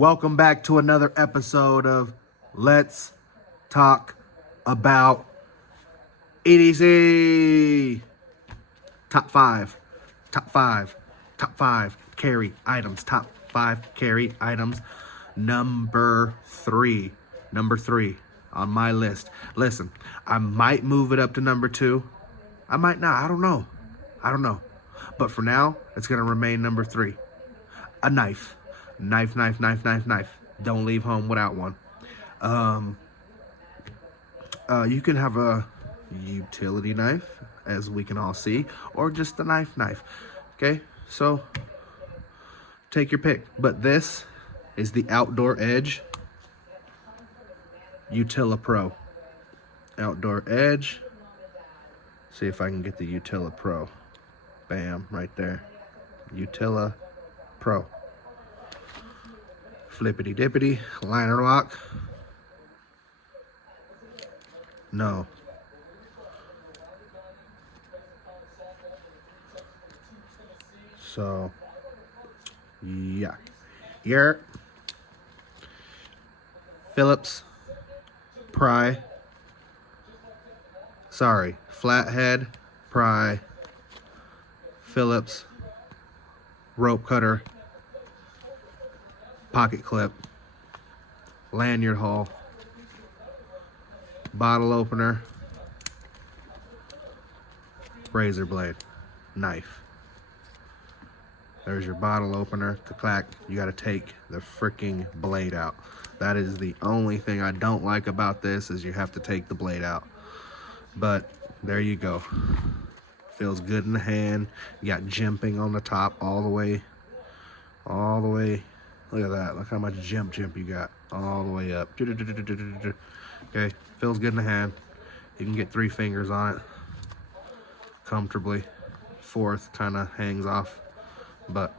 Welcome back to another episode of Let's Talk About EDC. Top five carry items. Top 5 carry items. Number three on my list. Listen, I might move it up to number 2. I might not. I don't know. But for now, it's going to remain number 3. A knife. Knife. Don't leave home without one. You can have a utility knife, as we can all see, or just a knife. Okay, so take your pick. But this is the Outdoor Edge Utila Pro. Outdoor Edge. See if I can get the Utila Pro. Bam, right there. Utila Pro. Flippity dippity, liner lock. No. So, yeah. Here. Phillips. Pry. Sorry. Flathead. Pry. Phillips. Rope cutter. Pocket clip. Lanyard haul. Bottle opener. Razor blade. Knife. There's your bottle opener. Clack. You got to take the freaking blade out. That is the only thing I don't like about this, is you have to take the blade out. But there you go. Feels good in the hand. You got jimping on the top all the way. Look at that. Look how much jimp you got. All the way up. Okay. Feels good in the hand. You can get 3 fingers on it comfortably. 4th kind of hangs off. But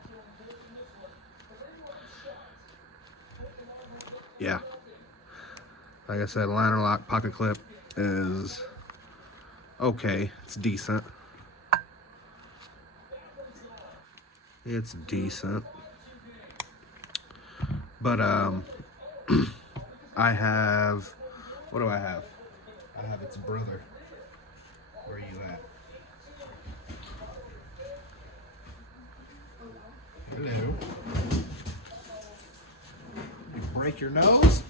yeah. Like I said, liner lock, pocket clip is okay. It's decent. But I have, what do I have? I have its brother. Where are you at? Hello. You break your nose?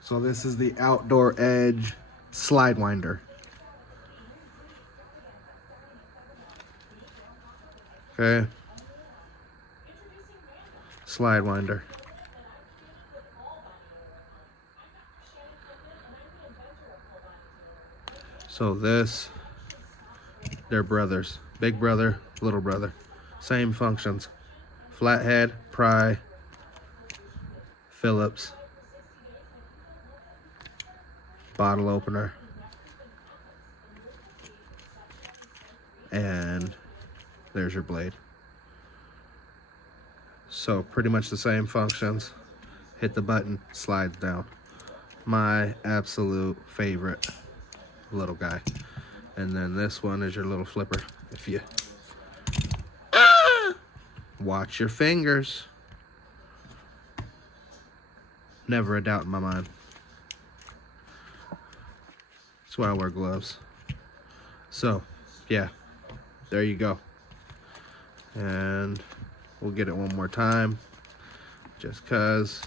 So this is the Outdoor Edge slide winder. Okay. Slide winder. So this, they're brothers. Big brother, little brother. Same functions. Flathead, pry, Phillips, bottle opener, and there's your blade. So pretty much the same functions. Hit the button, slides down. My absolute favorite little guy. And then this one is your little flipper. If you watch your fingers. Never a doubt in my mind. That's why I wear gloves. So, yeah, there you go. And we'll get it one more time, just cause.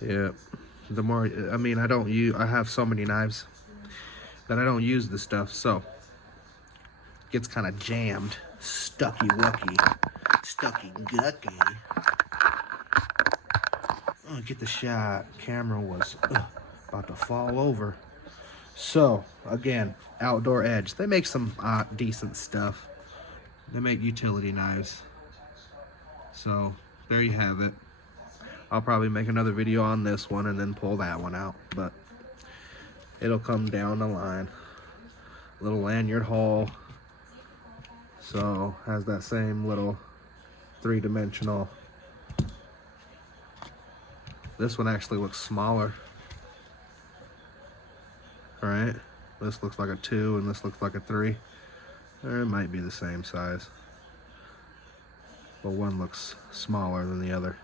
Yeah, the more, I mean, I have so many knives. that I don't use this stuff, so it gets kind of jammed. Stucky wucky. Stucky gucky. Oh, get the shot. Camera was about to fall over. So, again, Outdoor Edge. They make some decent stuff. They make utility knives. So, there you have it. I'll probably make another video on this one and then pull that one out. But it'll come down the line. Little lanyard haul. So, has that same little three-dimensional. This one actually looks smaller. Alright, this looks like a 2 and this looks like a 3. Or it might be the same size. But one looks smaller than the other.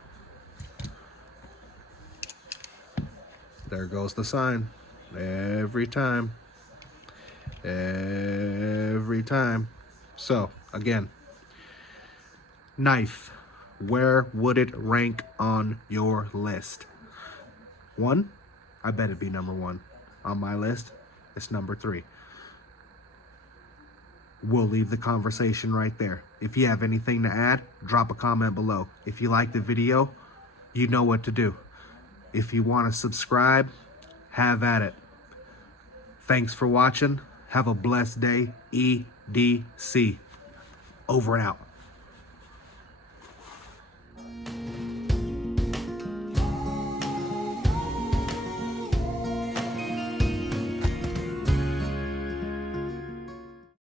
There goes the sign. Every time. Every time. So, again, knife. Where would it rank on your list? 1? I bet it'd be number 1. On my list, it's number 3. We'll leave the conversation right there. If you have anything to add, drop a comment below. If you like the video, you know what to do. If you want to subscribe, have at it. Thanks for watching. Have a blessed day. EDC. Over and out.